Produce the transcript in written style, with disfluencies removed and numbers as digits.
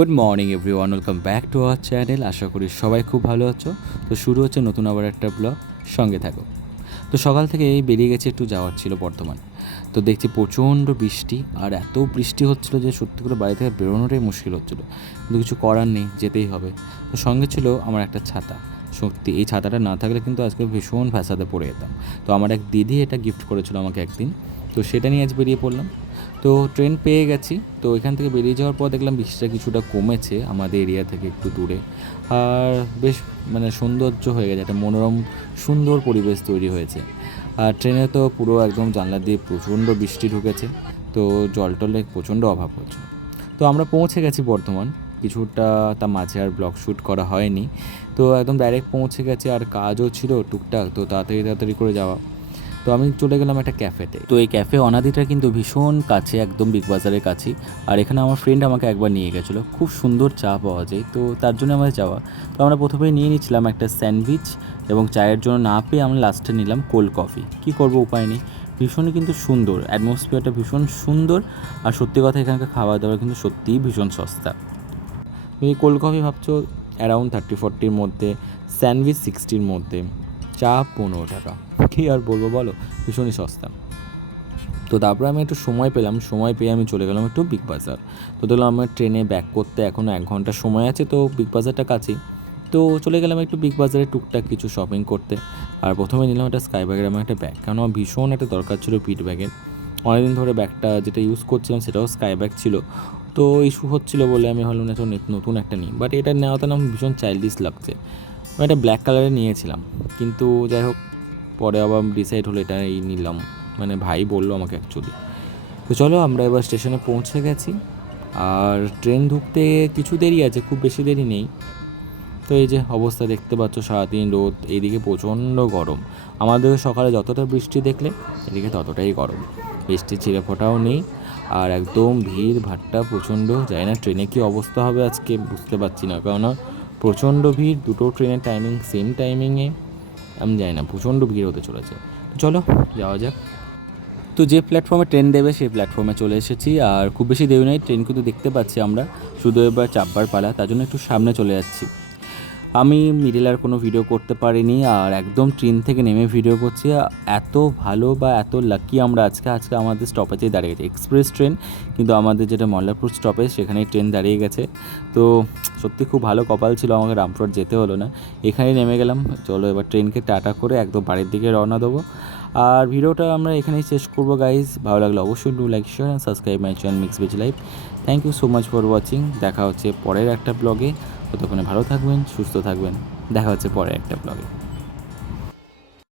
Good morning everyone, welcome back to our channel. আশা করি সবাই খুব ভালো আছো। তো শুরু হচ্ছে নতুন আবার একটা ব্লগ, সঙ্গে থাকো। তো সকাল থেকে বেরিয়ে গেছে, একটু যাওয়ার ছিল বর্ধমান। তো দেখছি প্রচণ্ড বৃষ্টি, আর এত বৃষ্টি হচ্ছিলো যে সত্যি করে বাড়ি থেকে বেরোনোটাই মুশকিল হচ্ছিলো, কিন্তু কিছু করার নেই, যেতেই হবে। তো সঙ্গে ছিল আমার একটা ছাতা। সত্যি এই ছাতাটা না থাকলে কিন্তু আজকে ভীষণ ফ্যাসাদে পড়ে যেতাম। তো আমার এক দিদি এটা গিফট করেছিল আমাকে একদিন, তো সেটা নিয়ে আজ বেরিয়ে পড়লাম। তো ট্রেন পেয়ে গেছি। তো এখান থেকে বেরিয়ে যাওয়ার পর দেখলাম বৃষ্টিটা কিছুটা কমেছে আমাদের এরিয়া থেকে একটু দূরে, আর বেশ সৌন্দর্য হয়ে গেছে, একটা মনোরম সুন্দর পরিবেশ তৈরি হয়েছে। আর ট্রেনে তো পুরো একদম জানলা দিয়ে প্রচণ্ড বৃষ্টি ঢুকেছে, তো জল টলের প্রচণ্ড অভাব হচ্ছে। তো আমরা পৌঁছে গেছি বর্ধমান, কিছুটা তার মাঝে আর ব্লগ শ্যুট করা হয়নি। তো একদম ডাইরেক্ট পৌঁছে গেছে, আর কাজও ছিল টুকটাক, তো তাড়াতাড়ি করে যাওয়া। তো আমি চলে গেলাম একটা ক্যাফেতে। তো এই ক্যাফে অনাদিটা কিন্তু ভীষণ কাছে, একদম বিগ বাজারের কাছেই। আর এখানে আমার ফ্রেন্ড আমাকে একবার নিয়ে গেছিলো, খুব সুন্দর চা পাওয়া যায়, তো তার জন্য আমাদের যাওয়া। তো আমরা প্রথমেই নিয়ে নিচ্ছিলাম একটা স্যান্ডউইচ, এবং চায়ের জন্য না পেয়ে আমরা লাস্টে নিলাম কোল্ড কফি। কী করবো, উপায় নেই। ভীষণই কিন্তু সুন্দর, অ্যাটমসফিয়ারটা ভীষণ সুন্দর। আর সত্যি কথা, এখানকার খাওয়া দাওয়া কিন্তু সত্যিই ভীষণ সস্তা। এই কোল্ড কফি ভাবছো অ্যারাউন্ড 30-40-র মধ্যে, স্যান্ডউইচ 60-র মধ্যে, চা 15 টাকা। কী আর বলবো বলো, ভীষণই সস্তা। তো তারপরে আমি একটু সময় পেলাম, সময় পেয়ে আমি চলে গেলাম একটু বিগ বাজার। তো দেখলাম আমার ট্রেনে ব্যাক করতে এখনও 1 ঘন্টা সময় আছে, তো বিগ বাজারটা কাছেই। তো চলে গেলাম একটু বিগ বাজারে টুকটাক কিছু শপিং করতে। আর প্রথমে নিলাম একটা স্কাই ব্যাগের আমার একটা ব্যাগ, কারণ আমার ভীষণ একটা দরকার ছিল পিট ব্যাগের। অনেকদিন ধরে ব্যাগটা যেটা ইউজ করছিলাম সেটাও স্কাই ব্যাগ ছিল, তো ইস্যু হচ্ছিলো বলে আমি ভাবলাম না নতুন একটা নিই। বাট এটা নেওয়াতে না ভীষণ চাইল্ডিশ লাগছে। আমি একটা ব্ল্যাক কালারে নিয়েছিলাম, কিন্তু যাই হোক পরে আবার ডিসাইড হলো এটাই নিলাম, ভাই বললো আমাকে অ্যাকচুয়ালি। তো চলো, আমরা এবার স্টেশনে পৌঁছে গেছি। আর ট্রেন ঢুকতে কিছু দেরি আছে, খুব বেশি দেরি নেই। তো এই যে অবস্থা দেখতে পাচ্ছ, সারাদিন রোদ, এইদিকে প্রচণ্ড গরম। আমাদের সকালে যতটা বৃষ্টি দেখলে, এদিকে ততটাই গরম, বৃষ্টির ছিঁড়ে ফোটাও নেই। আর একদম ভিড় ভাট্টা প্রচণ্ড। জানি না ট্রেনে কী অবস্থা হবে আজকে, বুঝতে পারছি না, কেননা প্রচণ্ড ভিড়। দুটো ট্রেনের টাইমিং সেম টাইমিংয়ে, আমি জানি না, প্রচণ্ড ভিড় হতে চলেছে। তো চলো যাওয়া যাক। তো যে প্ল্যাটফর্মে ট্রেন দেবে সেই প্ল্যাটফর্মে চলে এসেছি, আর খুব বেশি দেরি নেই, ট্রেন কিন্তু দেখতে পাচ্ছি আমরা, শুধু এবার চাপবার পালা, তার জন্য একটু সামনে চলে যাচ্ছি। আমি মিডিল আর কোনো ভিডিও করতে পারিনি, আর একদম ট্রেন থেকে নেমে ভিডিও করছি। এত ভালো বা এত লাকি আমরা আজকে আমাদের স্টপেজেই দাঁড়িয়ে গেছে এক্সপ্রেস ট্রেন, কিন্তু আমাদের যেটা মল্লারপুর স্টপেজ সেখানেই ট্রেন দাঁড়িয়ে গেছে। তো সত্যি খুব ভালো কপাল ছিল, আমাকে রামপুরহাট যেতে হলো না, এখানেই নেমে গেলাম। চলো এবার ট্রেনকে টাটা করে একদম বাড়ির দিকে রওনা দেবো। আর ভিডিওটা আমরা এখানেই শেষ করবো গাইজ। ভালো লাগলে অবশ্যই do like, share and subscribe my channel mix veg life. Thank you so much for watching. দেখা হচ্ছে পরের একটা ব্লগে। ততক্ষণে ভালো থাকবেন, সুস্থ থাকবেন। দেখা হচ্ছে পরের একটা ব্লগে।